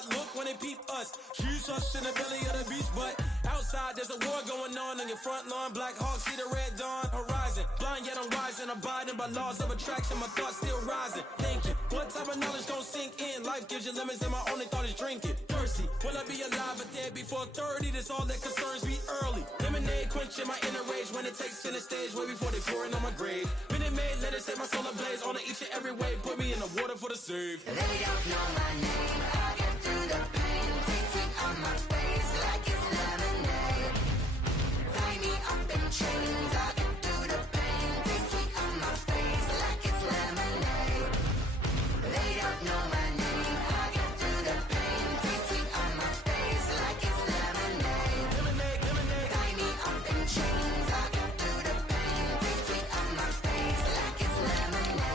God look when they peep us. Choose us in the belly of the beast, but outside there's a war going on your front lawn. Black Hawk see the red dawn horizon. Blind yet I'm rising, abiding by laws of attraction. My thoughts still rising, thinking what type of knowledge gon' sink in? Life gives you lemons and my only thought is drinking. Thirsty, will I be alive or dead before 30? That's all that concerns me early. Lemonade quenching my inner rage when it takes center stage way before they pour it on my grave. Minute Maid, let it set my soul ablaze on each and every way. Put me in the water for the save. They don't know my name. I get through the pain. Tasting on my face like it's lemonade. Tie me up in chains. I get through the pain. Tasting on my face like it's lemonade. They don't know my name. I get through the pain. Tasting on my face like it's lemonade. Lemonade, lemonade. Tie me up in chains. I get through the pain. Tasting on my face like it's lemonade.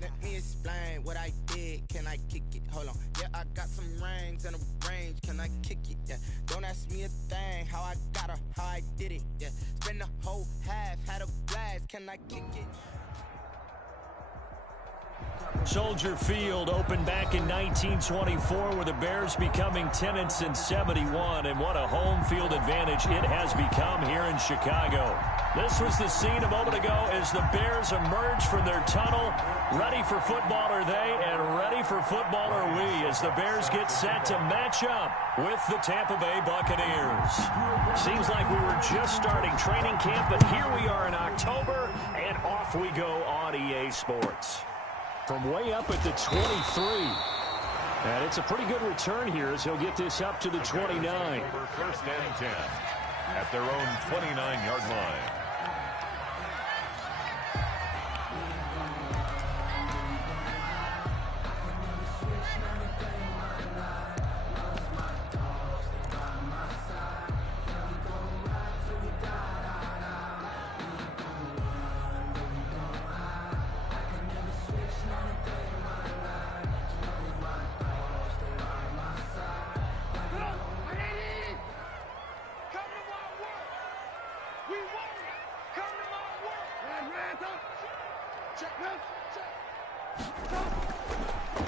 Let me explain what I did. Can I kick it? Hold on. Yeah, I got some rings and a range. Can I kick it? Yeah. Don't ask me a thing. How I got her, how I did it. Yeah. Spend the whole half, had a blast. Can I kick it? Soldier Field opened back in 1924 with the Bears becoming 10-71, and what a home field advantage it has become here in Chicago. This was the scene a moment ago as the Bears emerged from their tunnel. Ready for football are they, and ready for football are we as the Bears get set to match up with the Tampa Bay Buccaneers. Seems like we were just starting training camp, but here we are in October, and off we go on EA Sports. From way up at the 23. And it's a pretty good return here as he'll get this up to the 29. First and 10 at their own 29-yard line.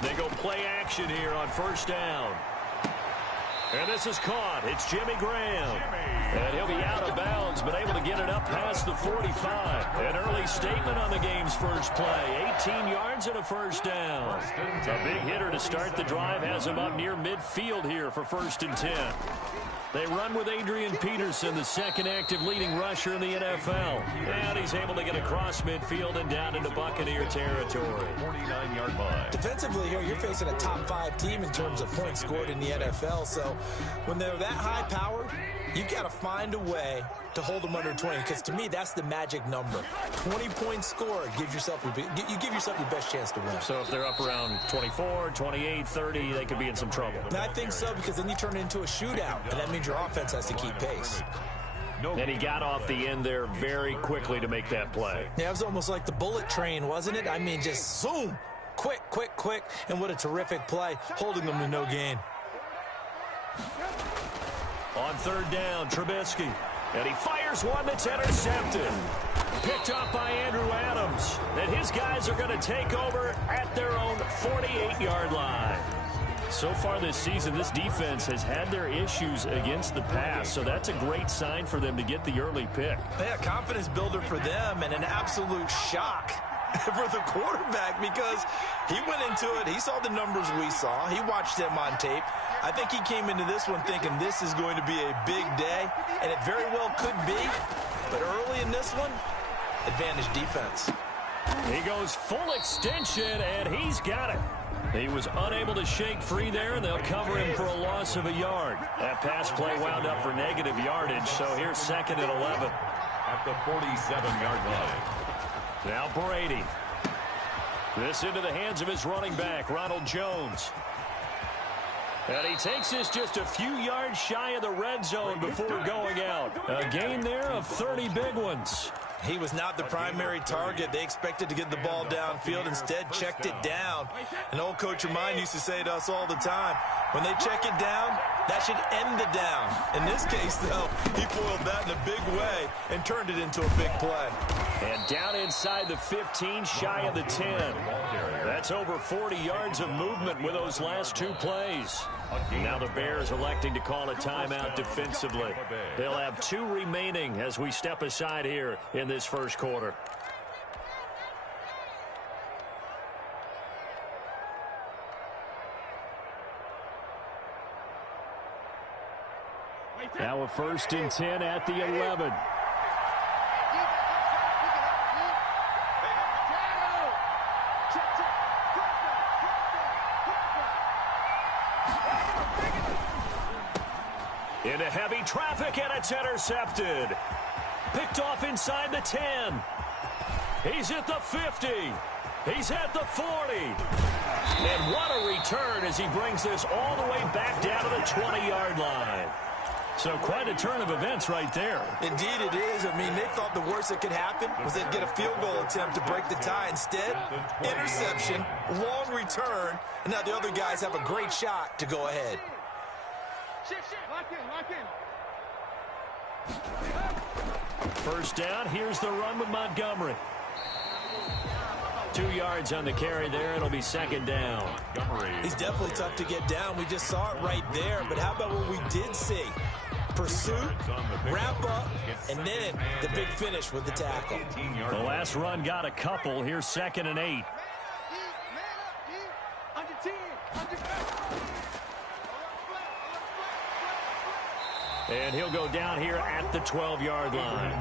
They go play action here on first down. And this is caught. It's Jimmy Graham. And he'll be out of bounds, but able to get it up past the 45. An early statement on the game's first play. 18 yards and a first down. A big hitter to start the drive has him up near midfield here for first and 10. They run with Adrian Peterson, the second active leading rusher in the NFL. And he's able to get across midfield and down into Buccaneer territory. 49-yard line. Defensively here, you're facing a top 5 team in terms of points scored in the NFL. So when they're that high powered, you got to find a way to hold them under 20, because to me, that's the magic number. 20 points scored, you give yourself your best chance to win. So if they're up around 24, 28, 30, they could be in some trouble. And I think so, because then you turn it into a shootout, and that means your offense has to keep pace. And he got off the end there very quickly to make that play. Yeah, it was almost like the bullet train, wasn't it? I mean, just zoom, quick, quick, quick, and what a terrific play, holding them to no gain. On third down, Trubisky. And he fires one that's intercepted. Picked up by Andrew Adams. And his guys are going to take over at their own 48-yard line. So far this season, this defense has had their issues against the pass, so that's a great sign for them to get the early pick. Yeah, confidence builder for them, and an absolute shock for the quarterback, because he went into it, he saw the numbers we saw, he watched them on tape. I think he came into this one thinking this is going to be a big day, and it very well could be, but early in this one, advantage defense. He goes full extension, and he's got it. He was unable to shake free there, and they'll cover him for a loss of a yard. That pass play wound up for negative yardage, so here's second and 11. At the 47-yard line. Now Brady. This into the hands of his running back, Ronald Jones. And he takes this just a few yards shy of the red zone before going out. A gain there of 30 big ones. He was not the primary target. They expected to get the ball downfield, instead checked it down. An old coach of mine used to say to us all the time, when they check it down, that should end the down. In this case, though, he foiled that in a big way and turned it into a big play. And down inside the 15, shy of the 10. That's over 40 yards of movement with those last two plays. Now the Bears electing to call a timeout defensively. They'll have 2 remaining as we step aside here in this first quarter. Now a 1st and 10 at the 11. Into heavy traffic, and it's intercepted. Picked off inside the 10. He's at the 50. He's at the 40. And what a return as he brings this all the way back down to the 20-yard line. So quite a turn of events right there. Indeed it is. I mean, they thought the worst that could happen was they'd get a field goal attempt to break the tie. Instead, interception, long return, and now the other guys have a great shot to go ahead. Lock in. First down, here's the run with Montgomery. 2 yards on the carry there. It'll be 2nd down. He's definitely tough to get down. We just saw it right there. But how about what we did see? Pursuit, wrap up, and then the big finish with the tackle. The last run got a couple. Here's 2nd and 8. And he'll go down here at the 12-yard line.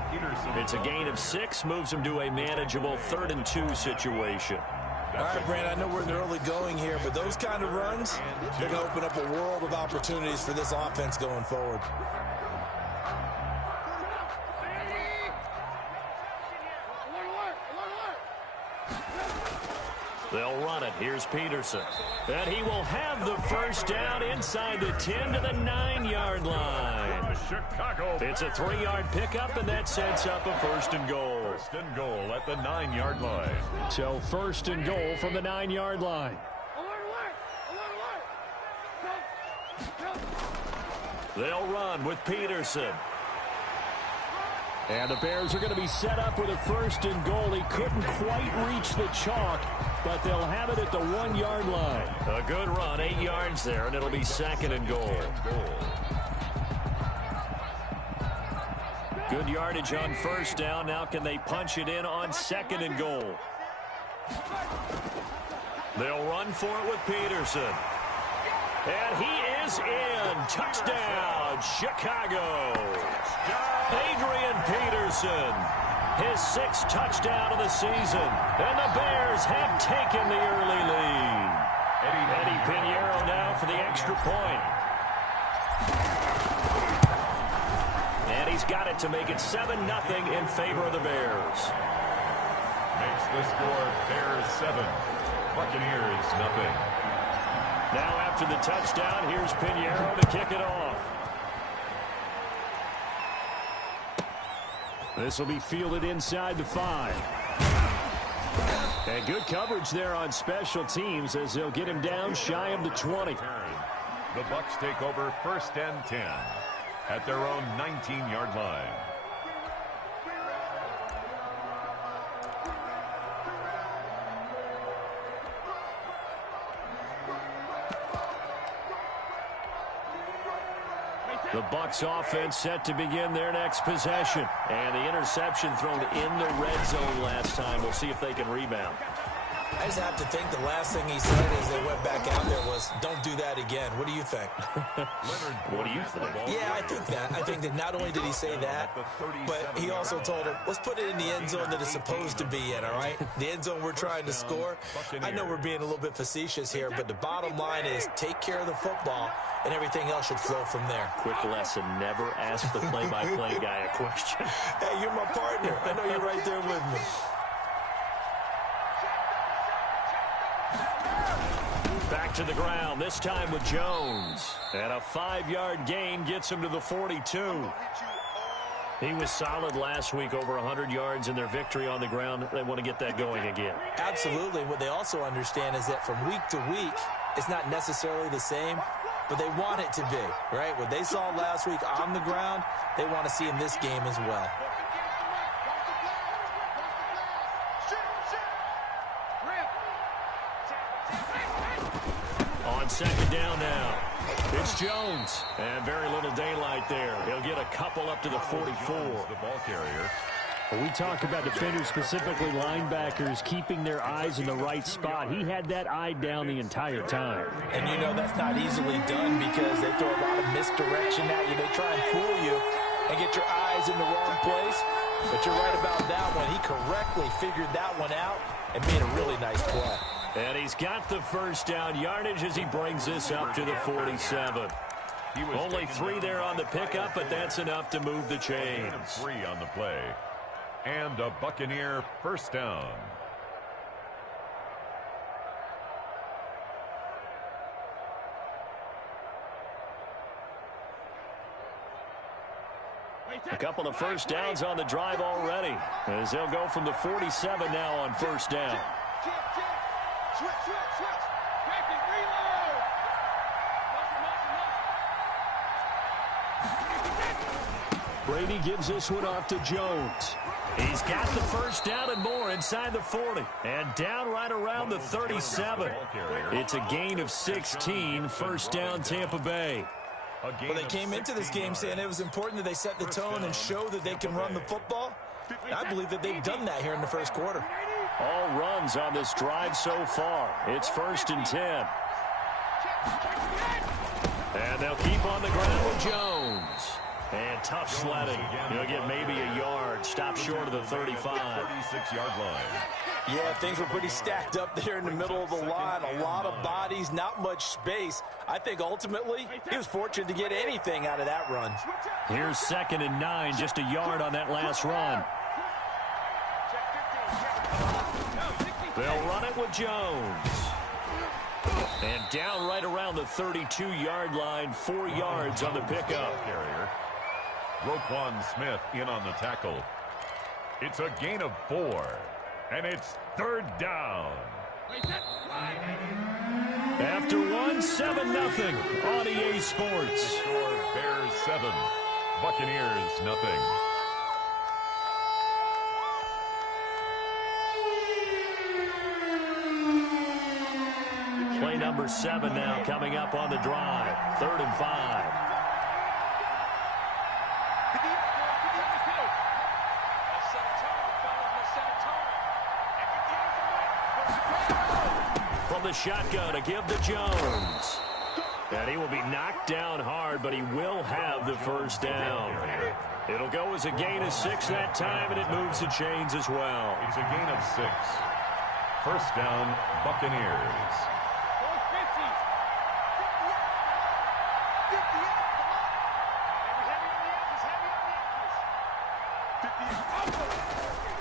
It's a gain of 6, moves him to a manageable 3rd and 2 situation. All right, Brandon, I know we're in the early going here, but those kind of runs, they're going to open up a world of opportunities for this offense going forward. They'll run it. Here's Peterson. And he will have the first down inside the 10 to the 9-yard line. It's a 3-yard pickup, and that sets up a 1st and goal. 1st and goal at the 9-yard line. So 1st and goal from the 9-yard line. They'll run with Peterson. And the Bears are going to be set up with a 1st and goal. He couldn't quite reach the chalk, but they'll have it at the 1-yard line. A good run, 8 yards there, and it'll be 2nd and goal. Good yardage on 1st down. Now can they punch it in on 2nd and goal? They'll run for it with Peterson. And he is in. Touchdown, Chicago. Adrian Peterson, his 6th touchdown of the season. And the Bears have taken the early lead. Eddie Pinheiro now for the extra point. And he's got it to make it 7-0 in favor of the Bears. Makes the score Bears 7, Buccaneers nothing. Now after the touchdown, here's Pinheiro to kick it off. This will be fielded inside the 5. And good coverage there on special teams as they'll get him down shy of the 20. The Bucs take over 1st and 10 at their own 19-yard line. The Bucs offense set to begin their next possession. And the interception thrown in the red zone last time. We'll see if they can rebound. I just have to think the last thing he said as they went back out there was, don't do that again. What do you think? What do you think? Yeah, I think that. I think that not only did he say that, but he also told him, let's put it in the end zone that it's supposed to be in, all right? The end zone we're trying to score. I know we're being a little bit facetious here, but the bottom line is take care of the football, and everything else should flow from there. Quick lesson, never ask the play-by-play guy a question. Hey, you're my partner. I know you're right there with me. Back to the ground, this time with Jones. And a 5-yard gain gets him to the 42. He was solid last week, over 100 yards in their victory on the ground. They want to get that going again. Absolutely. What they also understand is that from week to week, it's not necessarily the same, but they want it to be, right? What they saw last week on the ground, they want to see in this game as well. On second down now, it's Jones. And very little daylight there. He'll get a couple up to the 44. The ball carrier. We talk about defenders, specifically linebackers, keeping their eyes in the right spot. He had that eye down the entire time. And you know that's not easily done because they throw a lot of misdirection at you. They try and fool you and get your eyes in the wrong place. But you're right about that one. He correctly figured that one out and made a really nice play. And he's got the first down yardage as he brings this up to the 47. Only 3 there on the pickup, but that's enough to move the chains. 3 on the play. And a Buccaneer first down. A couple of first downs on the drive already, as they'll go from the 47 now on first down. Switch. Back and reload. Brady gives this one off to Jones. He's got the first down and more inside the 40. And down right around the 37. It's a gain of 16, first down Tampa Bay. Well, they came into this game saying it was important that they set the tone and show that they can run the football. And I believe that they've done that here in the first quarter. All runs on this drive so far. It's first and 10. And they'll keep on the ground with Jones. And tough sledding. He'll get maybe a yard. Stop short of the 35. 36-yard line. Yeah, things were pretty stacked up there in the middle of the line. A lot of bodies, not much space. I think ultimately he was fortunate to get anything out of that run. Here's 2nd and 9, just a yard on that last run. They'll run it with Jones. And down right around the 32-yard line, 4 yards on the pickup. Carrier. Roquan Smith in on the tackle. It's a gain of 4. And it's 3rd down. After 7-0 on EA Sports. Score Bears 7, Buccaneers nothing. Play number 7 now coming up on the drive. 3rd and 5. From the shotgun to give to Jones. And he will be knocked down hard, but he will have the first down. It'll go as a gain of 6 that time, and it moves the chains as well. It's a gain of 6. First down, Buccaneers.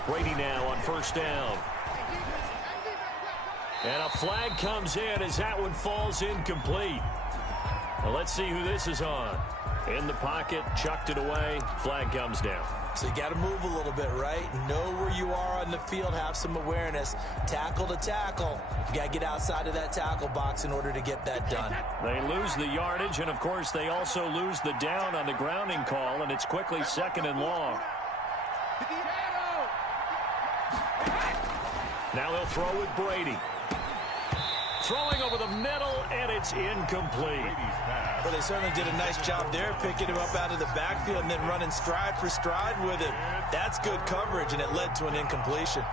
Brady now on first down. And a flag comes in as that one falls incomplete. Well, let's see who this is on. In the pocket, chucked it away, flag comes down. So you got to move a little bit, right? Know where you are on the field, have some awareness. Tackle to tackle. You got to get outside of that tackle box in order to get that done. They lose the yardage, and of course they also lose the down on the grounding call, and it's quickly 2nd and long. Now they'll throw with Brady. Throwing over the middle, and it's incomplete. Well, they certainly did a nice job there, picking him up out of the backfield and then running stride for stride with it. That's good coverage, and it led to an incompletion.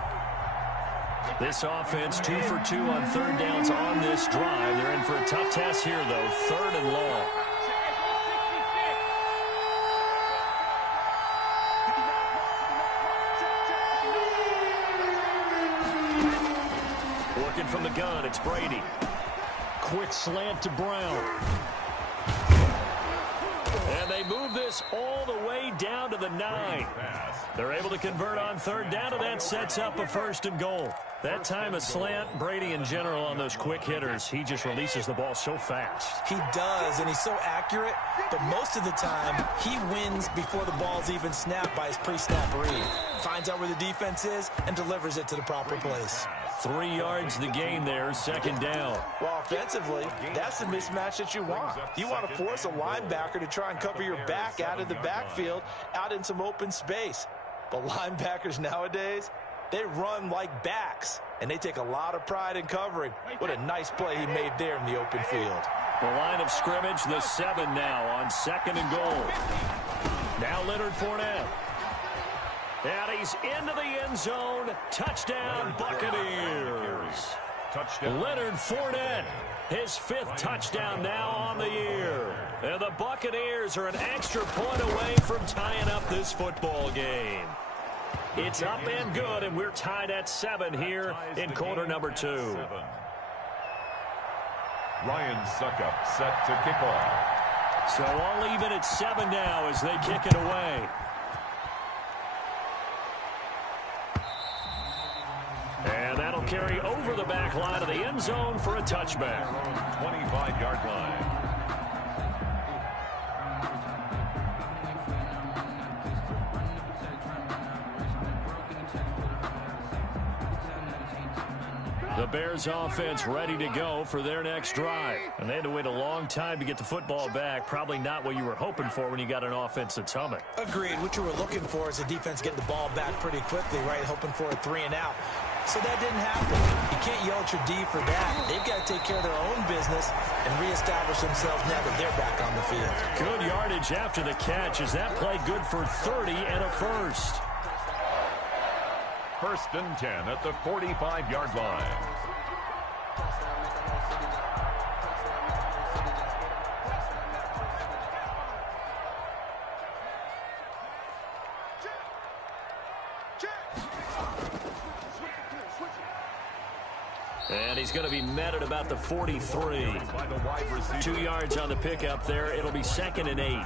This offense 2 for 2 on 3rd downs on this drive. They're in for a tough test here, though. 3rd and long. Working from the gun, it's Brady. Quick slant to Brown. And they move this all the way down to the 9. They're able to convert on 3rd down, and that sets up a 1st and goal. That time a slant. Brady in general on those quick hitters, he just releases the ball so fast. He does, and he's so accurate, but most of the time he wins before the ball's even snapped by his pre-snap read. Finds out where the defense is and delivers it to the proper place. 3 yards the gain there, second down. Well, offensively, that's the mismatch that you want. You want to force a linebacker to try and cover your back out of the backfield, out in some open space. But linebackers nowadays, they run like backs, and they take a lot of pride in covering. What a nice play he made there in the open field. The line of scrimmage, the 7 now on 2nd and goal. Now Leonard Fournette. And he's into the end zone. Touchdown, Buccaneers. Touchdown. Leonard Fournette, his 5th touchdown now on the year. And the Buccaneers are an extra point away from tying up this football game. It's up and good, and we're tied at 7 here in quarter number 2. Ryan Suckup set to kick off. So all even at 7 now as they kick it away. And that'll carry over the back line of the end zone for a touchback. 25-yard line. The Bears offense ready to go for their next drive. And they had to wait a long time to get the football back. Probably not what you were hoping for when you got an offense that's humming. Agreed. What you were looking for is the defense getting the ball back pretty quickly, right? Hoping for a 3 and out. So that didn't happen. You can't yell at your D for that. They've got to take care of their own business and reestablish themselves now that they're back on the field. Good yardage after the catch. Is that play good for 30 and a first? 1st and 10 at the 45-yard line. And he's going to be met at about the 43. 2 yards on the pickup there. It'll be 2nd and 8.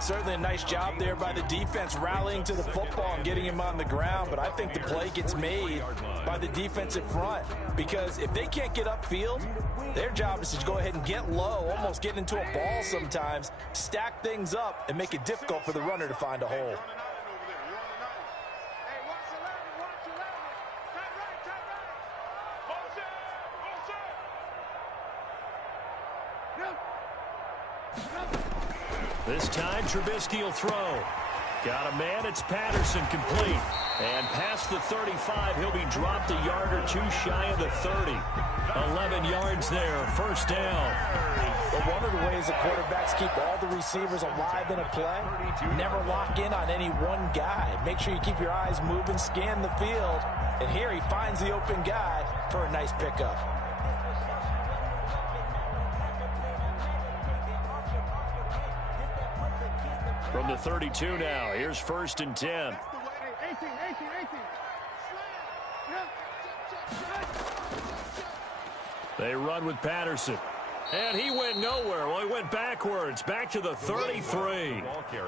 Certainly a nice job there by the defense rallying to the football and getting him on the ground, but I think the play gets made by the defensive front because if they can't get upfield, their job is to go ahead and get low, almost get into a ball sometimes, stack things up, and make it difficult for the runner to find a hole. This time, Trubisky will throw. Got a man, it's Patterson, complete. And past the 35, he'll be dropped a yard or 2 shy of the 30. 11 yards there, first down. But one of the ways the quarterbacks keep all the receivers alive in a play, never lock in on any one guy. Make sure you keep your eyes moving, scan the field. And here he finds the open guy for a nice pickup. From the 32 now, here's 1st and 10. They run with Patterson. And he went nowhere. Well, he went backwards, back to the 33.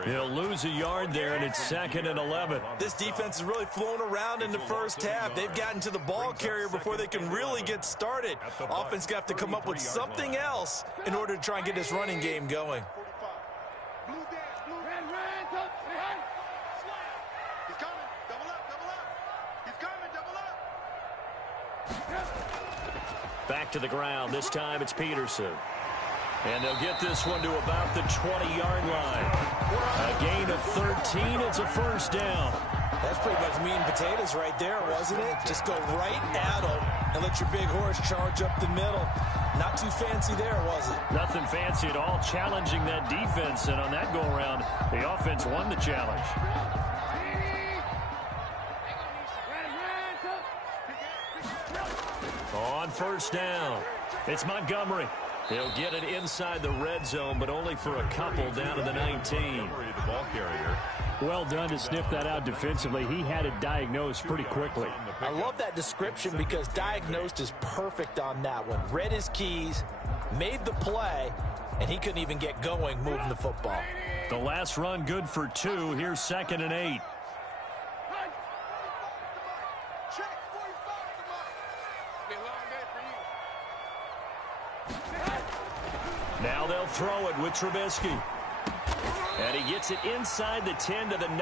He'll lose a yard there, and it's 2nd and 11. This defense is really flown around in the first half. They've gotten to the ball carrier before they can really get started. Offense got to come up with something else in order to try and get this running game going. Back to the ground. This time it's Peterson. And they'll get this one to about the 20-yard line. A gain of 13. It's a first down. That's pretty much meat and potatoes right there, wasn't it? Just go right at them and let your big horse charge up the middle. Not too fancy there, was it? Nothing fancy at all. Challenging that defense. And on that go-around, the offense won the challenge. On first down, it's Montgomery. He'll get it inside the red zone, but only for a couple down to the 19. Well done to sniff that out defensively. He had it diagnosed pretty quickly. I love that description because diagnosed is perfect on that one. Read his keys, made the play, and he couldn't even get going moving the football. The last run good for 2. Here's 2nd and 8. Now they'll throw it with Trubisky. And he gets it inside the 10 to the 9.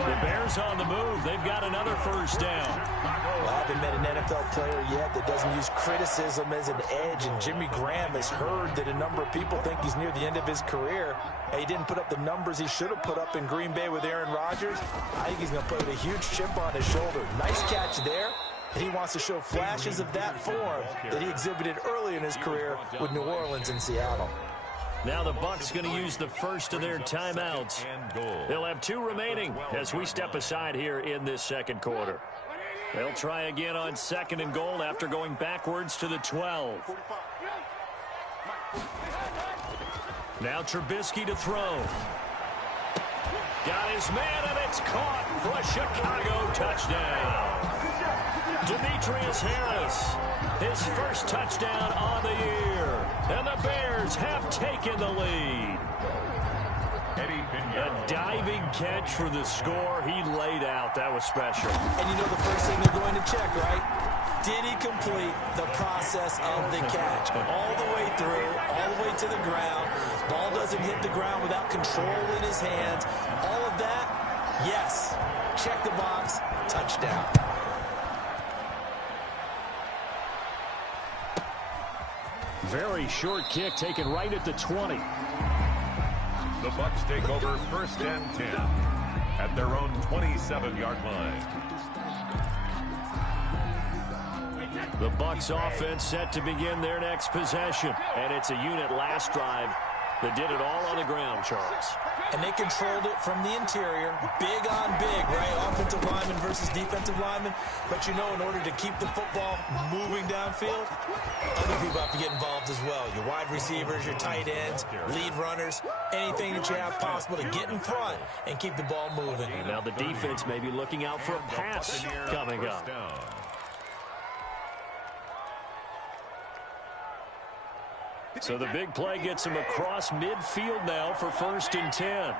The Bears on the move. They've got another first down. Well, I haven't met an NFL player yet that doesn't use criticism as an edge, and Jimmy Graham has heard that a number of people think he's near the end of his career. He didn't put up the numbers he should have put up in Green Bay with Aaron Rodgers. I think he's going to put a huge chip on his shoulder. Nice catch there. He wants to show flashes of that form that he exhibited early in his career with New Orleans and Seattle. Now the Bucs going to use the first of their timeouts. They'll have 2 remaining as we step aside here in this second quarter. They'll try again on 2nd and goal after going backwards to the 12. Now Trubisky to throw. Got his man, and it's caught for a Chicago touchdown. Demetrius Harris, his first touchdown on the year. And the Bears have taken the lead. A diving catch for the score. He laid out. That was special. And you know the first thing they're going to check, right? Did he complete the process of the catch? All the way through, all the way to the ground. Ball doesn't hit the ground without control in his hands. All of that, yes. Check the box. Touchdown. Very short kick taken right at the 20. The Bucs take over 1st and 10 at their own 27-yard line. The Bucs offense set to begin their next possession. And it's a unit last drive that did it all on the ground, Charles. And they controlled it from the interior. Big on big, right? Offensive lineman versus defensive lineman. But you know, in order to keep the football moving downfield, other people have to get involved as well. Your wide receivers, your tight ends, lead runners, anything that you have possible to get in front and keep the ball moving. Now the defense may be looking out for a pass coming up. So the big play gets him across midfield now for 1st and 10.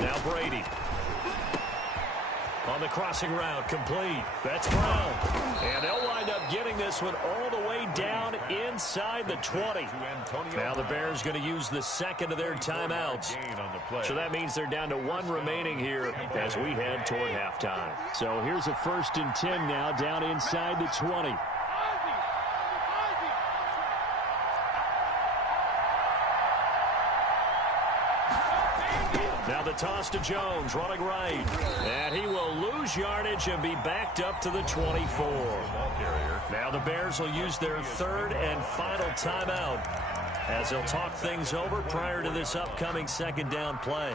Now Brady. On the crossing route, complete. That's Brown. And they'll wind up getting this one all the way down inside the 20. Now the Bears going to use the 2nd of their timeouts. So that means they're down to 1 remaining here as we head toward halftime. So here's a 1st and 10 now down inside the 20. Now the toss to Jones, running right. And he will lose yardage and be backed up to the 24. Now the Bears will use their 3rd and final timeout as they'll talk things over prior to this upcoming 2nd down play.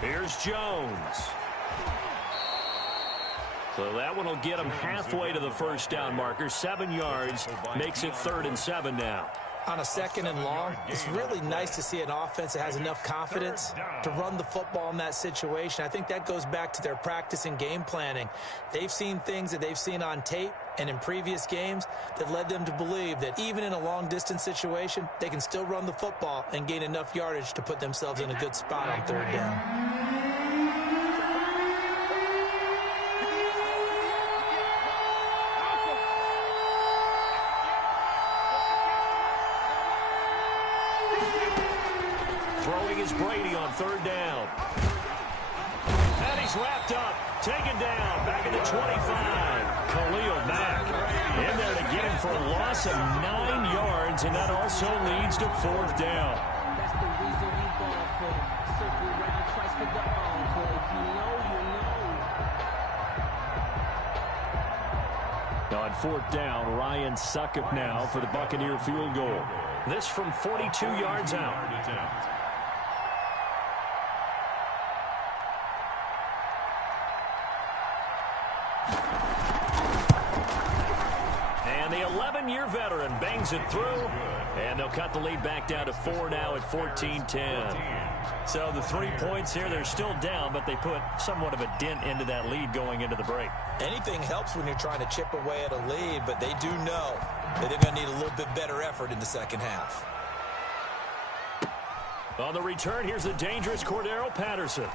Here's Jones. So that one will get him halfway to the first down marker. 7 yards makes it 3rd and 7 now. On a 2nd and long, it's really nice to see an offense that has enough confidence to run the football in that situation. I think that goes back to their practice and game planning. They've seen things that they've seen on tape and in previous games that led them to believe that even in a long-distance situation, they can still run the football and gain enough yardage to put themselves in a good spot on 3rd down. Throwing is Brady on 3rd down. And he's wrapped up, taken down, back at the 25. Khalil Mack in there to get him for a loss of 9 yards, and that also leads to 4th down. That's the reason we ball for. Circle around twice for the encore. If you know, you know. On 4th down, Ryan Succop now for the Buccaneer field goal. This from 42 yards out. And the 11-year veteran bangs it through And they'll cut the lead back down to 4 now at 14-10. So the 3 points here, they're still down, but they put somewhat of a dent into that lead going into the break. Anything helps when you're trying to chip away at a lead, but they do know that they're going to need a little bit better effort in the second half. On the return, here's the dangerous Cordero Patterson.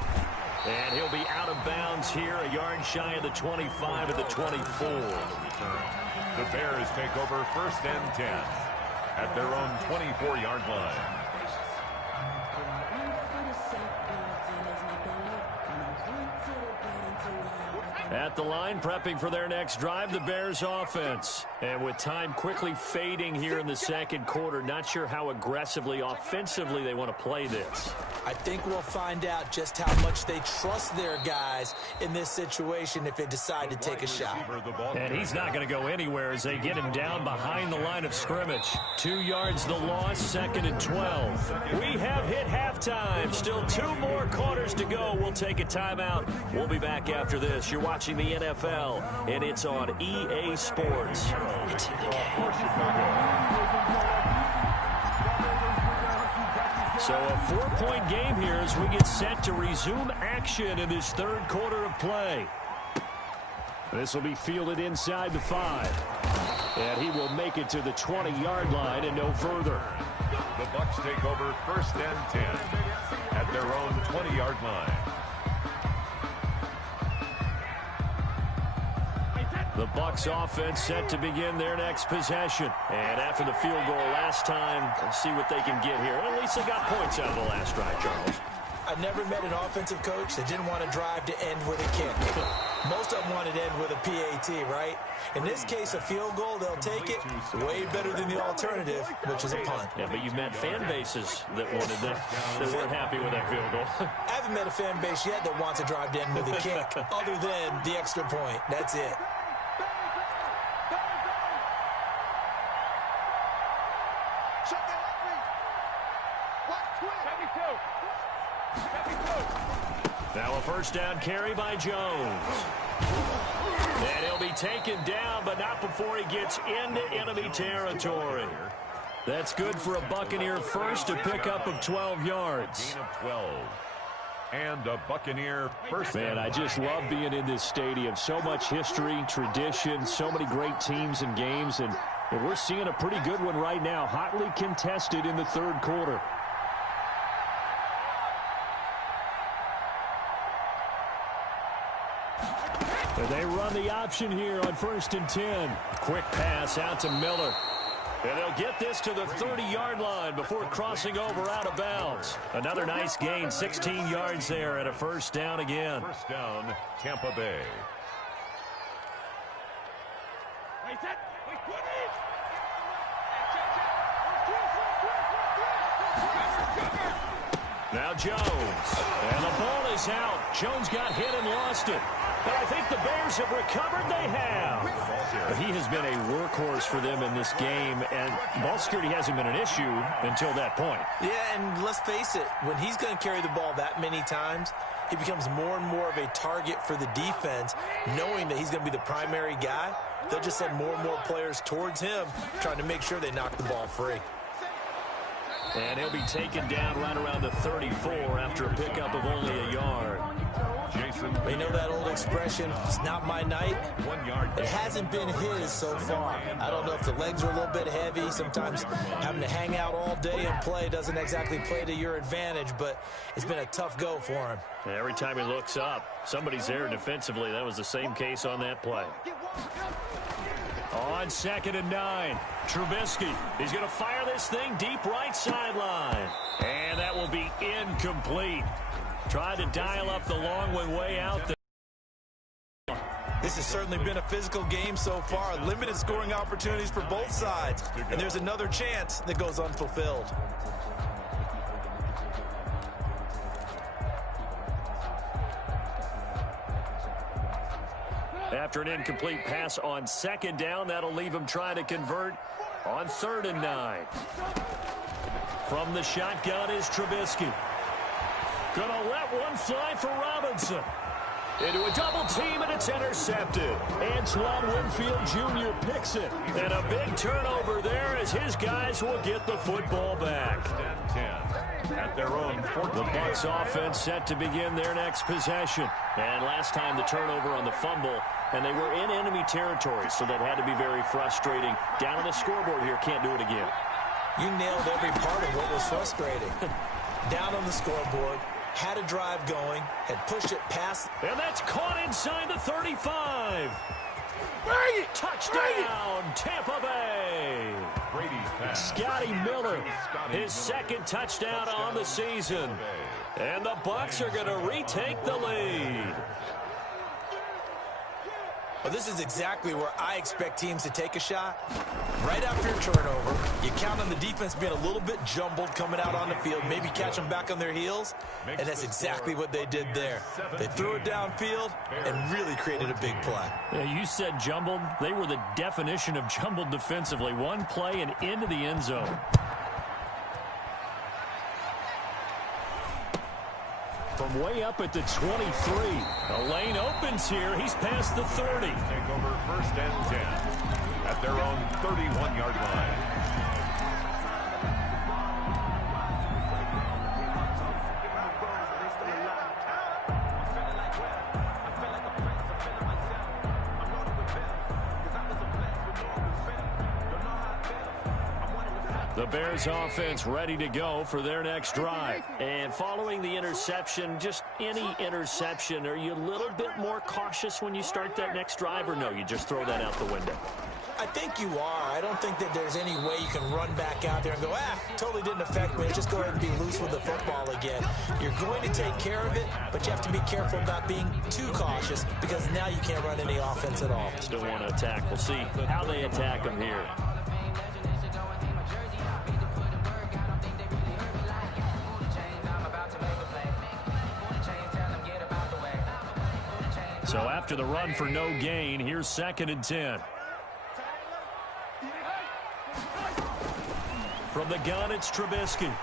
And he'll be out of bounds here, a yard shy of the 25 at the 24. The Bears take over 1st and 10 at their own 24-yard line. At the line, prepping for their next drive, the Bears offense. And with time quickly fading here in the second quarter, not sure how aggressively, offensively they want to play this. I think we'll find out just how much they trust their guys in this situation if they decide to take a shot. And he's not going to go anywhere as they get him down behind the line of scrimmage. 2 yards the loss, 2nd and 12. We have hit halftime. Still 2 more quarters to go. We'll take a timeout. We'll be back after this. You're watching the NFL, and it's on EA Sports. It's in the game. So a 4-point game here as we get set to resume action in this 3rd quarter of play. This will be fielded inside the 5. And he will make it to the 20-yard line and no further. The Bucs take over 1st and 10 at their own 20-yard line. The Bucs offense set to begin their next possession. And after the field goal last time, let's see what they can get here. At least they got points out of the last drive, Charles. I never met an offensive coach that didn't want to drive to end with a kick. Most of them wanted to end with a PAT, right? In this case, a field goal, they'll take it. Way better than the alternative, which is a punt. Yeah, but you've met fan bases that wanted that weren't happy with that field goal. I haven't met a fan base yet that wants to drive to end with a kick, other than the extra point. That's it. Now a 1st down carry by Jones. And he'll be taken down, but not before he gets into enemy territory. That's good for a Buccaneer first, a pickup of 12 yards. Gain of 12. And a Buccaneer first. Man, I just love being in this stadium. So much history, tradition, so many great teams and games. And we're seeing a pretty good one right now, hotly contested in the 3rd quarter. And they run the option here on 1st and 10. Quick pass out to Miller. And they'll get this to the 30-yard line before crossing over out of bounds. Another nice gain, 16 yards there, and a 1st down again. 1st down, Tampa Bay. Now Jones. And the ball is out. Jones got hit and lost it. But I think the Bears have recovered. They have. But he has been a workhorse for them in this game, and ball security hasn't been an issue until that point. Yeah, and let's face it, when he's going to carry the ball that many times, he becomes more and more of a target for the defense, knowing that he's going to be the primary guy. They'll just send more and more players towards him, trying to make sure they knock the ball free. And he'll be taken down right around the 34 after a pickup of only a yard. You know that old expression, it's not my night? 1 yard. It hasn't been his so far. I don't know if the legs are a little bit heavy. Sometimes having to hang out all day and play doesn't exactly play to your advantage, but it's been a tough go for him. Every time he looks up, somebody's there defensively. That was the same case on that play. On 2nd and 9, Trubisky. He's going to fire this thing deep right sideline. And that will be incomplete. Tried to dial up the long one way out there. This has certainly been a physical game so far. Limited scoring opportunities for both sides. And there's another chance that goes unfulfilled. After an incomplete pass on 2nd down, that'll leave him trying to convert on 3rd and 9. From the shotgun is Trubisky. Gonna let one fly for Robinson. Into a double team, and it's intercepted. Antoine Winfield Jr. picks it. And a big turnover there as his guys will get the football back. 10 at their own 14. The Bucs offense set to begin their next possession. And last time the turnover on the fumble, and they were in enemy territory, so that had to be very frustrating. Down on the scoreboard here, can't do it again. You nailed every part of what was frustrating. Down on the scoreboard, had a drive going, had pushed it past. And that's caught inside the 35. Bring it! Touchdown, Tampa Bay. Brady's pass. Scotty Miller, his second touchdown on the season. And the Bucs are going to retake the lead. Well, this is exactly where I expect teams to take a shot. Right after a turnover, you count on the defense being a little bit jumbled coming out on the field, maybe catch them back on their heels, and that's exactly what they did there. They threw it downfield and really created a big play. Yeah, you said jumbled. They were the definition of jumbled defensively. One play and into the end zone. From way up at the 23. The lane opens here. He's past the 30. Take over first and 10 at their own 31-yard line. The Bears offense ready to go for their next drive. And following the interception, just any interception, are you a little bit more cautious when you start that next drive, or no, you just throw that out the window? I think you are. I don't think that there's any way you can run back out there and go, totally didn't affect me. Just go ahead and be loose with the football again. You're going to take care of it, but you have to be careful about being too cautious because now you can't run any offense at all. Still want to attack. We'll see how they attack them here. So after the run for no gain, here's 2nd and 10. From the gun, it's Trubisky.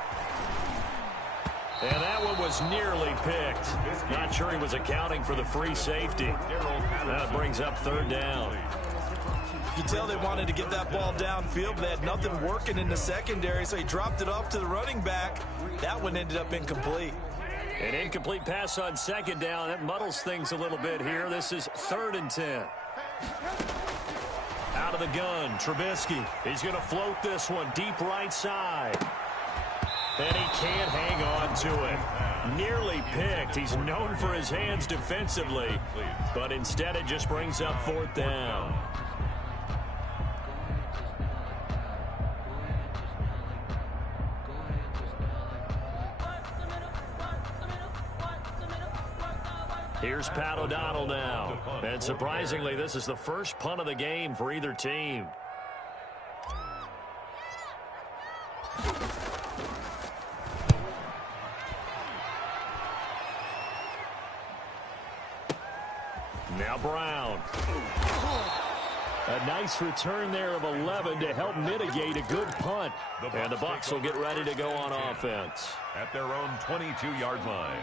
And that one was nearly picked. Not sure he was accounting for the free safety. That brings up 3rd down. You can tell they wanted to get that ball downfield, but they had nothing working in the secondary, so he dropped it off to the running back. That one ended up incomplete. An incomplete pass on 2nd down. That muddles things a little bit here. This is 3rd and 10. Out of the gun, Trubisky. He's going to float this one deep right side. And he can't hang on to it. Nearly picked. He's known for his hands defensively, but instead it just brings up 4th down. Here's Pat O'Donnell now. And surprisingly, this is the first punt of the game for either team. Now Brown. A nice return there of 11 to help mitigate a good punt. And the Bucs will get ready to go on offense. At their own 22-yard line.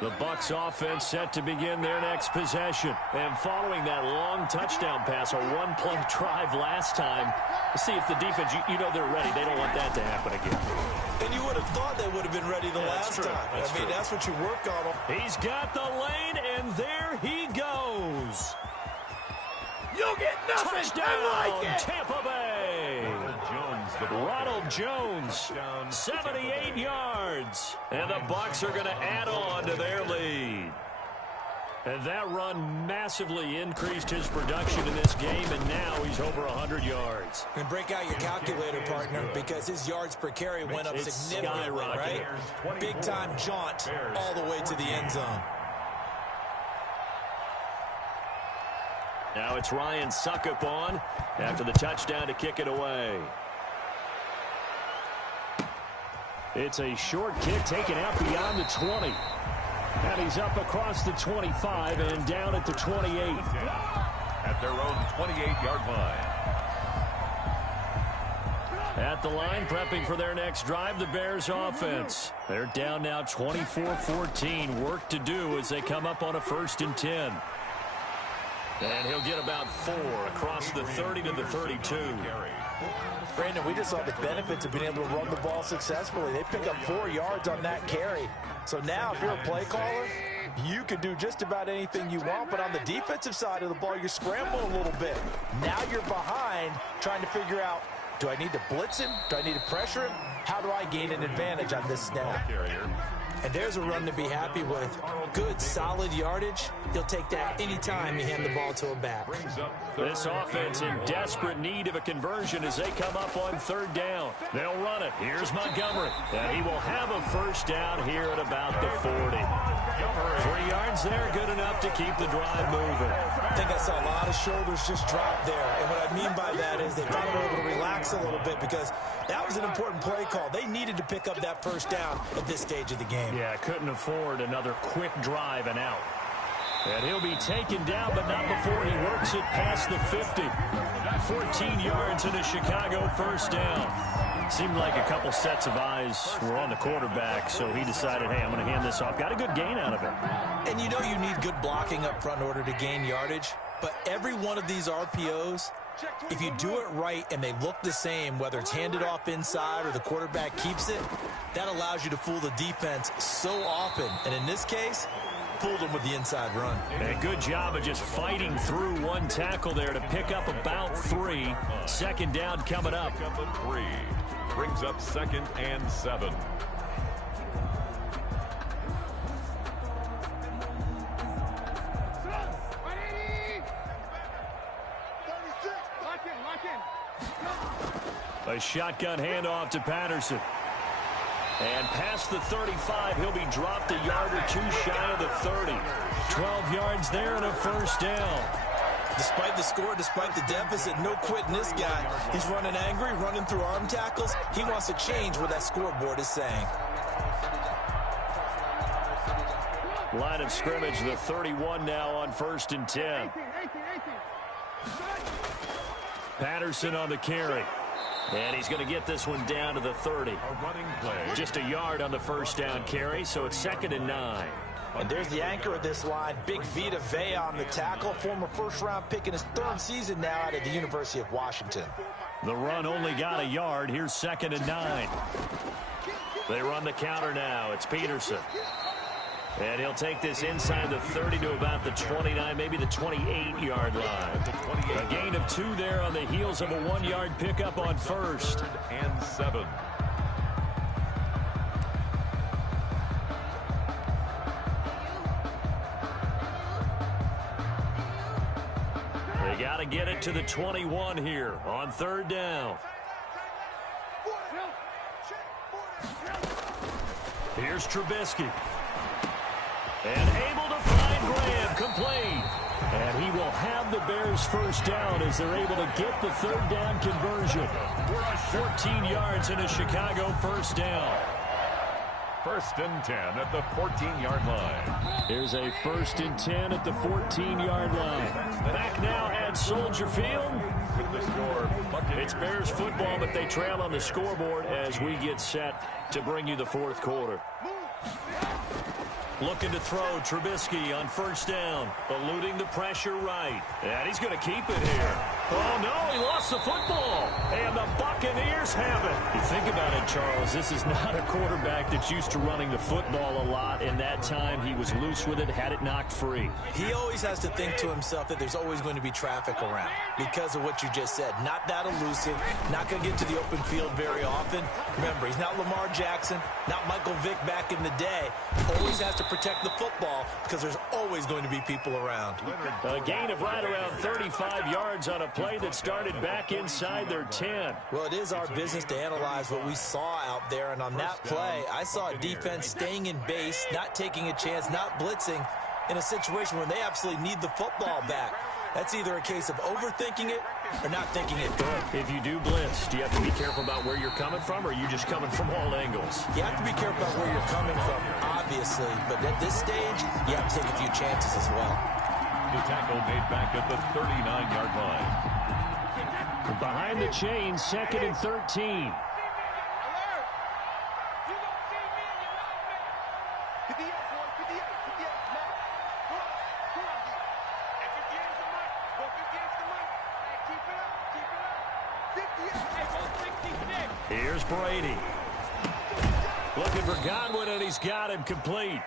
The Bucs offense set to begin their next possession. And following that long touchdown pass, a one-play drive last time, see if the defense, you know they're ready. They don't want that to happen again. And you would have thought they would have been ready the last time. That's what you work on. He's got the lane, and there he goes. You'll get nothing. Touchdown, Like Tampa Bay. Ronald Jones, 78 yards. And the Bucs are going to add on to their lead. And that run massively increased his production in this game, and now he's over 100 yards. And break out your calculator, partner, because his yards per carry went up significantly, right? Big-time jaunt all the way to the end zone. Now it's Ryan Suckup on after the touchdown to kick it away. It's a short kick taken out beyond the 20. And he's up across the 25 and down at the 28. At their own 28-yard line. At the line, prepping for their next drive, the Bears offense. They're down now 24-14. Work to do as they come up on a 1st and 10. And he'll get about 4 across the 30 to the 32. Brandon, we just saw the benefits of being able to run the ball successfully. They pick up 4 yards on that carry. So now if you're a play caller, you can do just about anything you want, but on the defensive side of the ball, you're scrambling a little bit. Now you're behind trying to figure out, do I need to blitz him? Do I need to pressure him? How do I gain an advantage on this snap? And there's a run to be happy with. Good, solid yardage. He'll take that anytime you hand the ball to a back. This offense in desperate need of a conversion as they come up on 3rd down. They'll run it. Here's Montgomery. And he will have a 1st down here at about the 40. 3 yards there, good enough to keep the drive moving. I think I saw a lot of shoulders just drop there. And what I mean by that is they finally were able to relax a little bit because that was an important play call. They needed to pick up that 1st down at this stage of the game. Yeah, couldn't afford another quick drive and out. And he'll be taken down, but not before he works it past the 50. 14 yards and a Chicago 1st down. Seemed like a couple sets of eyes were on the quarterback, so he decided, hey, I'm going to hand this off. Got a good gain out of it. And you know you need good blocking up front in order to gain yardage, but every one of these RPOs, if you do it right and they look the same, whether it's handed off inside or the quarterback keeps it, that allows you to fool the defense so often. And in this case, fooled them with the inside run. And a good job of just fighting through one tackle there to pick up about 3. 2nd down coming up. 3 brings up 2nd and 7. A shotgun handoff to Patterson. And past the 35, he'll be dropped a yard or 2 shy of the 30. 12 yards there and a 1st down. Despite the score, despite the deficit, no quitting this guy. He's running angry, running through arm tackles. He wants to change what that scoreboard is saying. Line of scrimmage, the 31 now on 1st and 10. Patterson on the carry. And he's going to get this one down to the 30. A running play. Just a yard on the 1st down carry, so it's 2nd and 9. And there's the anchor of this line, Big Vita Vea on the tackle, former 1st-round pick in his 3rd season now out of the University of Washington. The run only got a yard. Here's 2nd and 9. They run the counter now. It's Peterson. And he'll take this inside the 30 to about the 29, maybe the 28-yard line. A gain of 2 there on the heels of a 1-yard pickup on 1st. And 7. They got to get it to the 21 here on 3rd down. Here's Trubisky. And able to find Graham, complete. And he will have the Bears 1st down as they're able to get the 3rd down conversion. 14 yards and a Chicago 1st down. 1st and 10 at the 14-yard line. Here's a 1st and 10 at the 14-yard line. Back now at Soldier Field. With the score, It's Bears football, but they trail on the scoreboard as we get set to bring you the 4th quarter. Looking to throw, Trubisky on 1st down, eluding the pressure right. And he's going to keep it here. Oh, no, he lost the football. And the Buccaneers have it. You think about it, Charles, this is not a quarterback that's used to running the football a lot. In that time, he was loose with it, had it knocked free. He always has to think to himself that there's always going to be traffic around because of what you just said. Not that elusive, not going to get to the open field very often. Remember, he's not Lamar Jackson, not Michael Vick back in the day. Always has to protect the football because there's always going to be people around. A gain of right around 35 yards on a play that started back inside their 10. Well, it is our business to analyze what we saw out there, and on that play, I saw a defense staying in base, not taking a chance, not blitzing in a situation where they absolutely need the football back. That's either a case of overthinking it or not thinking it through. If you do blitz, do you have to be careful about where you're coming from, or are you just coming from all angles? You have to be careful about where you're coming from, obviously, but at this stage, you have to take a few chances as well. The tackle made back at the 39-yard line. Behind the chains, 2nd and 13. Here's Brady. Looking for Godwin, and he's got him complete.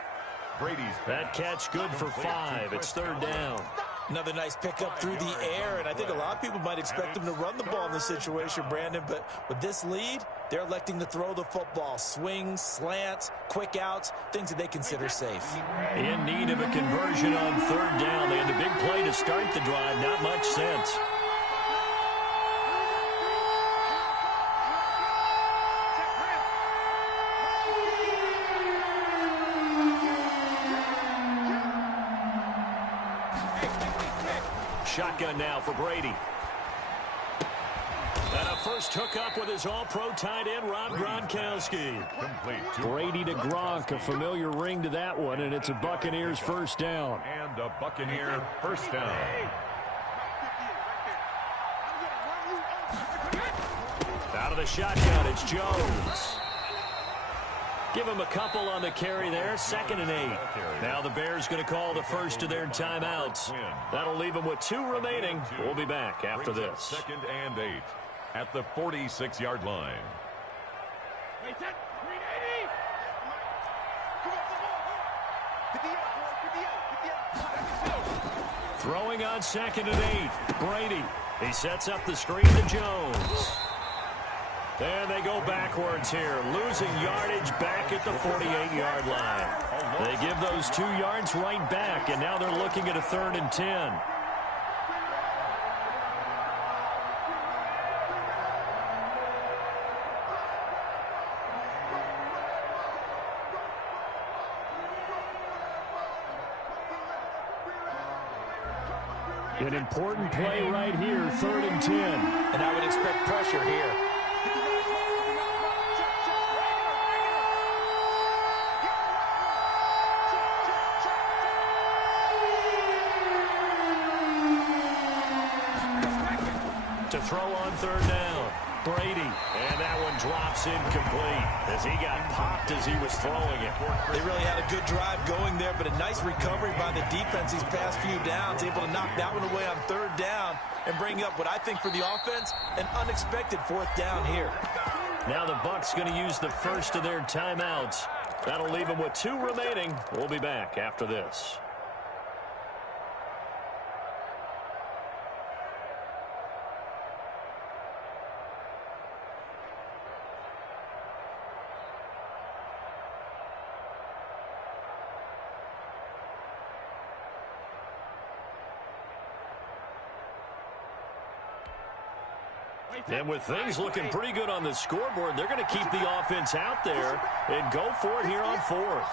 That catch good for 5. It's 3rd down. Another nice pickup through the air, and I think a lot of people might expect him to run the ball in this situation, Brandon, but with this lead, they're electing to throw the football. Swings, slants, quick outs, things that they consider safe. In need of a conversion on 3rd down. They had a big play to start the drive. Not much sense. Shotgun now for Brady. And a first hookup with his all-pro tight end, Rob Gronkowski. Brady to Gronk, a familiar ring to that one, and it's a Buccaneers first down. And a Buccaneer first down. Out of the shotgun, it's Jones. Give him a couple on the carry there. 2nd and 8. Now the Bears going to call the first of their timeouts. That'll leave them with 2 remaining. We'll be back after this. 2nd and 8 at the 46-yard line. Throwing on 2nd and 8. Brady. He sets up the screen to Jones. And they go backwards here, losing yardage back at the 48-yard line. They give those 2 yards right back, and now they're looking at a 3rd and 10. An important play right here, 3rd and 10. And I would expect pressure here. To throw on 3rd down, Brady, and that one drops incomplete as he got popped as he was throwing it. They really had a good drive going there, but a nice recovery by the defense these past few downs, able to knock that one away on 3rd down and bring up what I think for the offense, an unexpected 4th down here. Now the Bucs going to use the first of their timeouts. That'll leave them with 2 remaining. We'll be back after this. And with things looking pretty good on the scoreboard, they're going to keep the offense out there and go for it here on 4th.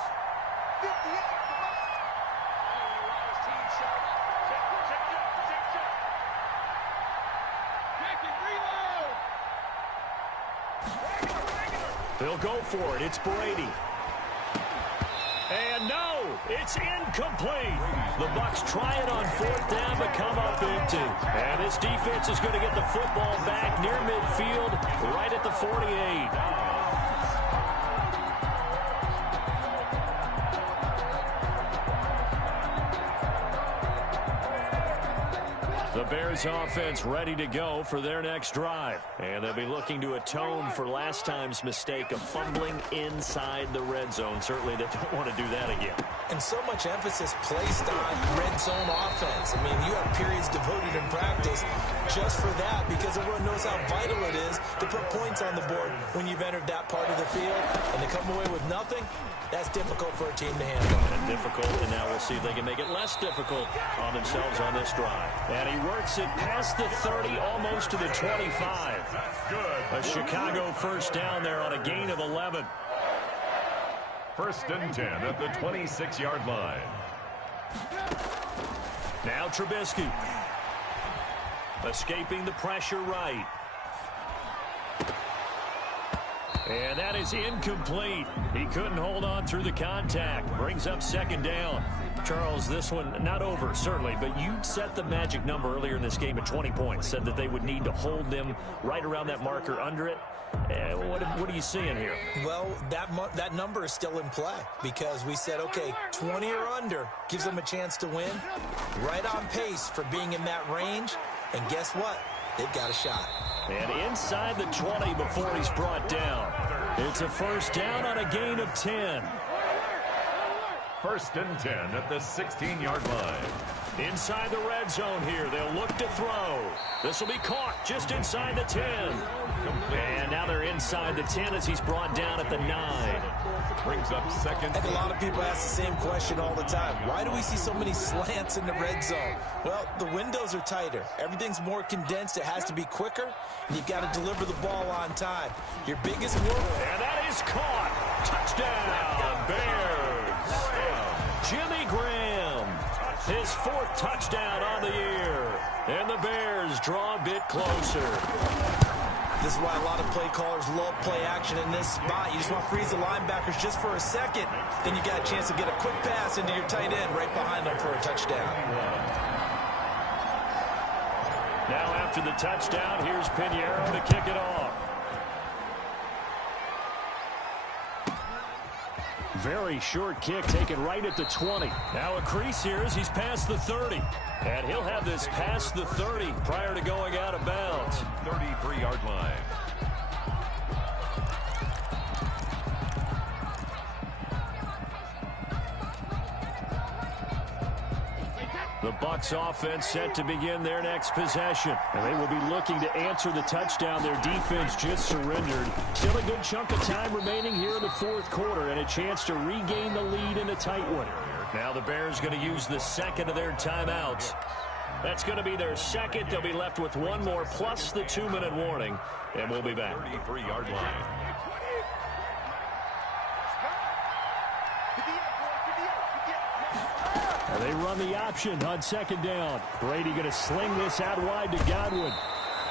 They'll go for it. It's Brady. And no, it's incomplete. The Bucs try it on 4th down but come up empty. And this defense is going to get the football back near midfield, right at the 48. The Bears offense ready to go for their next drive. And they'll be looking to atone for last time's mistake of fumbling inside the red zone. Certainly they don't want to do that again. And so much emphasis placed on red zone offense. I mean, you have periods devoted in practice just for that because everyone knows how vital it is to put points on the board when you've entered that part of the field. And to come away with nothing, that's difficult for a team to handle. And difficult, and now we'll see if they can make it less difficult on themselves on this drive. And he works it past the 30, almost to the 25. A Chicago first down there on a gain of 11. 1st and 10 at the 26-yard line. Now Trubisky. Escaping the pressure right. And that is incomplete. He couldn't hold on through the contact. Brings up second down. Charles, this one not over, certainly, but you set the magic number earlier in this game at 20 points. Said that they would need to hold them right around that marker under it. What are you seeing here? Well, that number is still in play because we said, okay, 20 or under gives them a chance to win. Right on pace for being in that range. And guess what? They've got a shot. And inside the 20 before he's brought down. It's a first down on a gain of 10. First and 10 at the 16-yard line. Inside the red zone here. They'll look to throw. This will be caught just inside the 10. And now they're inside the 10 as he's brought down at the 9. Brings up second. I think a lot of people ask the same question all the time. Why do we see so many slants in the red zone? Well, the windows are tighter. Everything's more condensed. It has to be quicker, and you've got to deliver the ball on time. Your biggest work. And that is caught. Touchdown, Bears. Jimmy Graham, his 4th touchdown on the year. And the Bears draw a bit closer. This is why a lot of play callers love play action in this spot. You just want to freeze the linebackers just for a second. Then you got a chance to get a quick pass into your tight end right behind them for a touchdown. Now after the touchdown, here's Pinheiro to kick it off. Very short kick taken right at the 20. Now a crease here as he's past the 30. And he'll have this past the 30 prior to going out of bounds. 33-yard line. The Bucs offense set to begin their next possession. And they will be looking to answer the touchdown their defense just surrendered. Still a good chunk of time remaining here in the 4th quarter and a chance to regain the lead in a tight one. Now the Bears going to use the second of their timeouts. That's going to be their second. They'll be left with one more plus the 2-minute warning. And we'll be back. 33-yard line. And they run the option on second down. Brady going to sling this out wide to Godwin.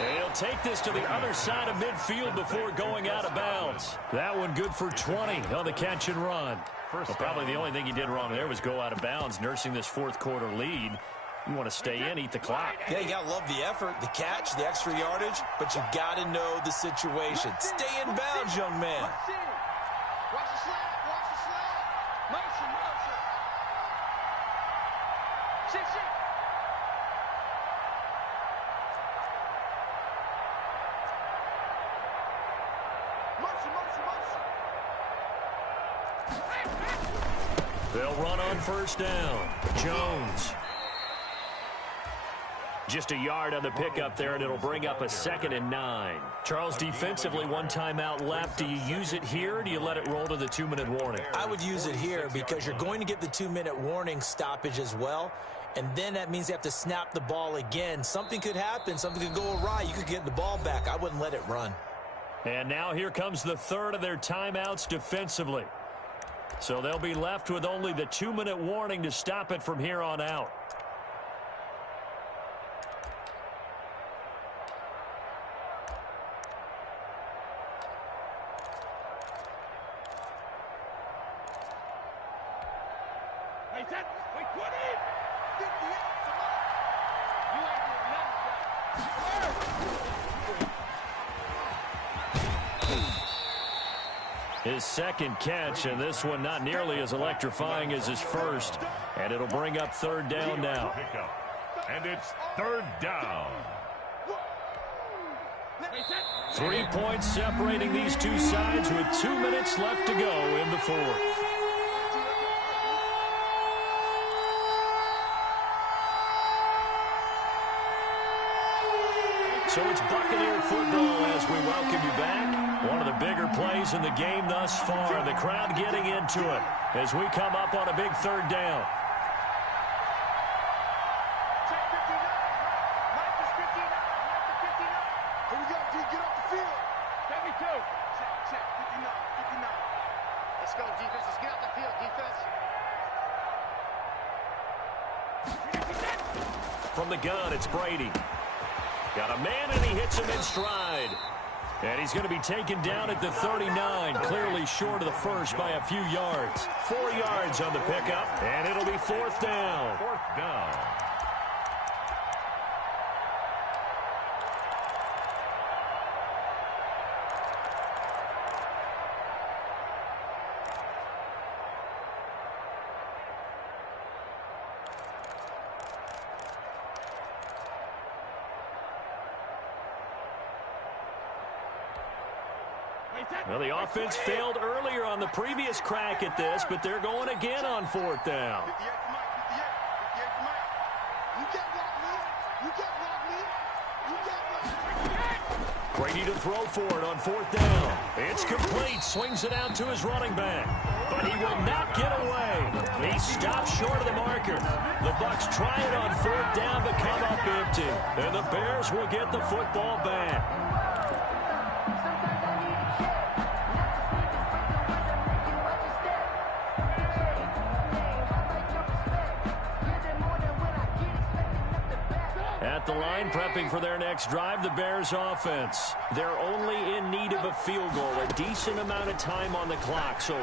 And he'll take this to the other side of midfield before going out of bounds. That one good for 20 on the catch and run. Well, probably the only thing he did wrong there was go out of bounds, nursing this 4th quarter lead. You want to stay in, eat the clock. Yeah, you got to love the effort, the catch, the extra yardage, but you got to know the situation. Stay in bounds, young man. Watch the slap. Watch the slap. Motion, motion. Sit. Motion. They'll run on first down. Jones. Just a yard on the pickup there, and it'll bring up a 2nd and 9. Charles, defensively, one timeout left. Do you use it here, or do you let it roll to the 2-minute warning? I would use it here because you're going to get the 2-minute warning stoppage as well, and then that means you have to snap the ball again. Something could happen. Something could go awry. You could get the ball back. I wouldn't let it run. And now here comes the 3rd of their timeouts defensively. So they'll be left with only the 2-minute warning to stop it from here on out. His 2nd catch, and this one not nearly as electrifying as his first. And it'll bring up 3rd down now. And it's 3rd down. 3 points separating these two sides with 2 minutes left to go in the 4th. So it's Buccaneer football as we welcome you back. One of the bigger plays in the game thus far. The crowd getting into it as we come up on a big 3rd down. Check 59. Mike is 59. Mike is 59. Here we go, D. Get off the field. 72. Check. 59. Let's go, defense. Let's get off the field, defense. From the gun, it's Brady. Got a man, and he hits him in stride. And he's going to be taken down at the 39, clearly short of the first by a few yards. 4 yards on the pickup, and it'll be fourth down. Fourth down. Well, the offense failed earlier on the previous crack at this, but they're going again on fourth down. Brady to throw for it on fourth down. It's complete. Swings it out to his running back. But he will not get away. He stops short of the marker. The Bucs try it on fourth down but come up empty. And the Bears will get the football back. At the line, prepping for their next drive, the Bears offense. They're only in need of a field goal, a decent amount of time on the clock. So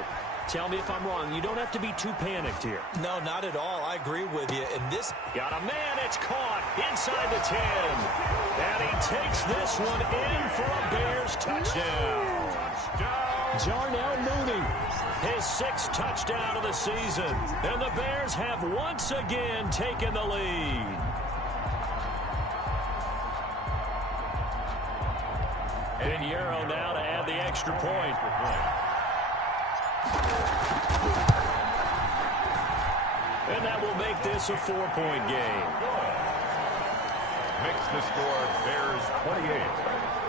tell me if I'm wrong. You don't have to be too panicked here. No, not at all. I agree with you. And this got a man. It's caught inside the 10. And he takes this one in for a Bears touchdown. Darnell Mooney, his 6th touchdown of the season. And the Bears have once again taken the lead. Pinheiro now to add the extra point. And that will make this a 4-point game. Makes the score Bears 28,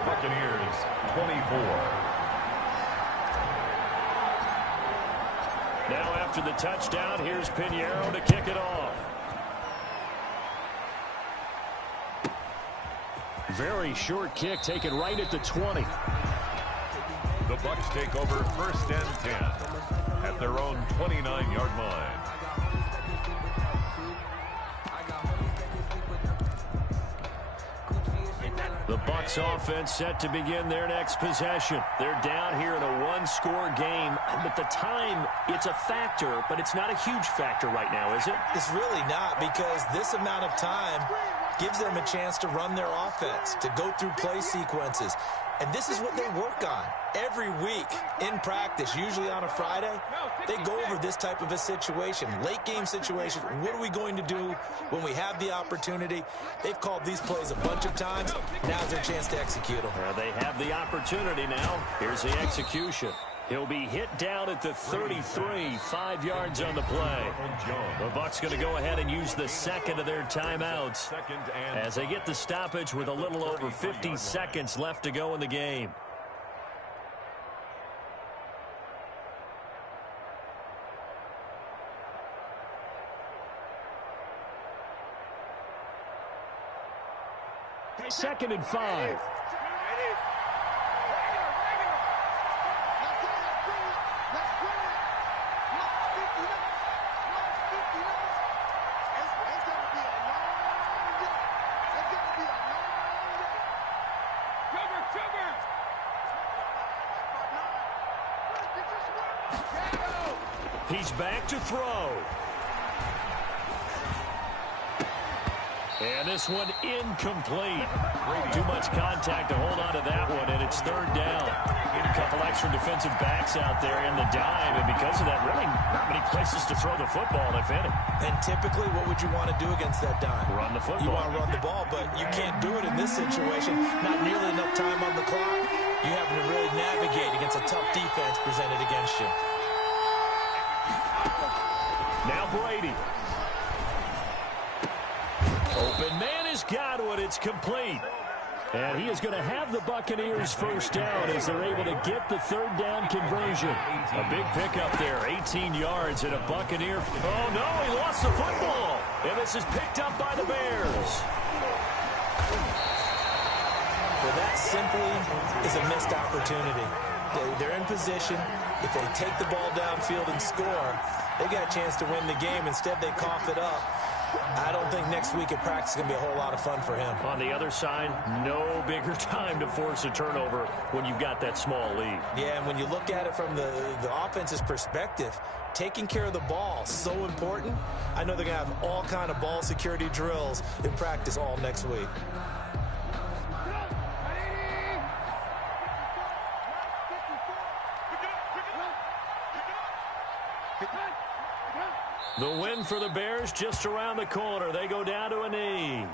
Buccaneers 24. Now after the touchdown, here's Pinheiro to kick it off. Very short kick taken right at the 20. The Bucs take over first and 10 at their own 29-yard line. The Bucs offense set to begin their next possession. They're down here in a one-score game, but the time, it's a factor, but it's not a huge factor right now, is it? It's really not, because this amount of time gives them a chance to run their offense, to go through play sequences. And this is what they work on every week in practice, usually on a Friday. They go over this type of a situation, late game situation. What are we going to do when we have the opportunity? They've called these plays a bunch of times. Now's their chance to execute them. They have the opportunity now. Here's the execution. He'll be hit down at the 33, 5 yards on the play. The Bucs going to go ahead and use the second of their timeouts as they get the stoppage with a little over 50 seconds left to go in the game. Second and 5. He's back to throw. And this one incomplete. Too much contact to hold on to that one, and it's third down. A couple extra defensive backs out there in the dime, and because of that, really not many places to throw the football, if any. And typically, what would you want to do against that dime? Run the football. You want to run the ball, but you can't do it in this situation. Not nearly enough time on the clock. You having to really navigate against a tough defense presented against you. Now Brady. Open man has got it. It's complete. And he is going to have the Buccaneers first down as they're able to get the third down conversion. A big pickup there, 18 yards and a Buccaneer. Oh, no, he lost the football. And this is picked up by the Bears. Well, that simply is a missed opportunity. They're in position. If they take the ball downfield and score, they got a chance to win the game. Instead, they cough it up. I don't think next week at practice is going to be a whole lot of fun for him. On the other side, no bigger time to force a turnover when you've got that small lead. Yeah, and when you look at it from the offense's perspective, taking care of the ball, so important. I know they're going to have all kind of ball security drills in practice all next week. The win for the Bears just around the corner. They go down to a knee.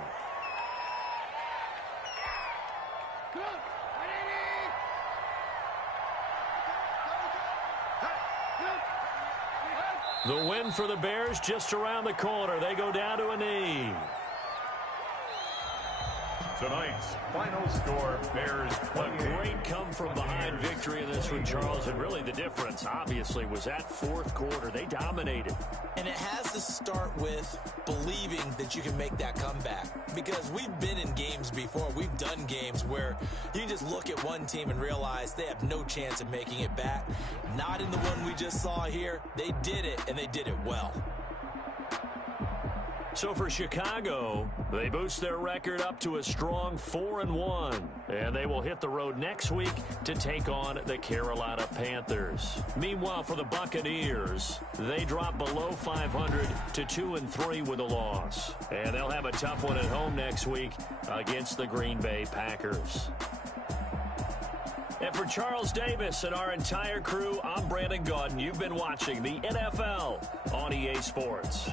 The win for the Bears just around the corner. They go down to a knee. Tonight's final score, Bears 28. A great come-from-behind victory in this one, Charles. And really the difference, obviously, was that fourth quarter. They dominated. And it has to start with believing that you can make that comeback. Because we've been in games before. We've done games where you just look at one team and realize they have no chance of making it back. Not in the one we just saw here. They did it, and they did it well. So for Chicago, they boost their record up to a strong 4-1. And they will hit the road next week to take on the Carolina Panthers. Meanwhile, for the Buccaneers, they drop below 500 to 2-3 with a loss. And they'll have a tough one at home next week against the Green Bay Packers. And for Charles Davis and our entire crew, I'm Brandon Gaudin. You've been watching the NFL on EA Sports.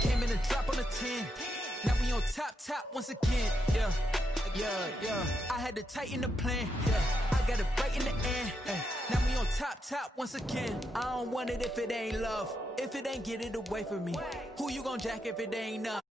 Came in a drop on the 10. Now we on top once again. Yeah. I had to tighten the plan. Yeah. I got it right in the end. Now we on top once again. I don't want it if it ain't love. If it ain't, get it away from me. Who you gon' jack if it ain't up?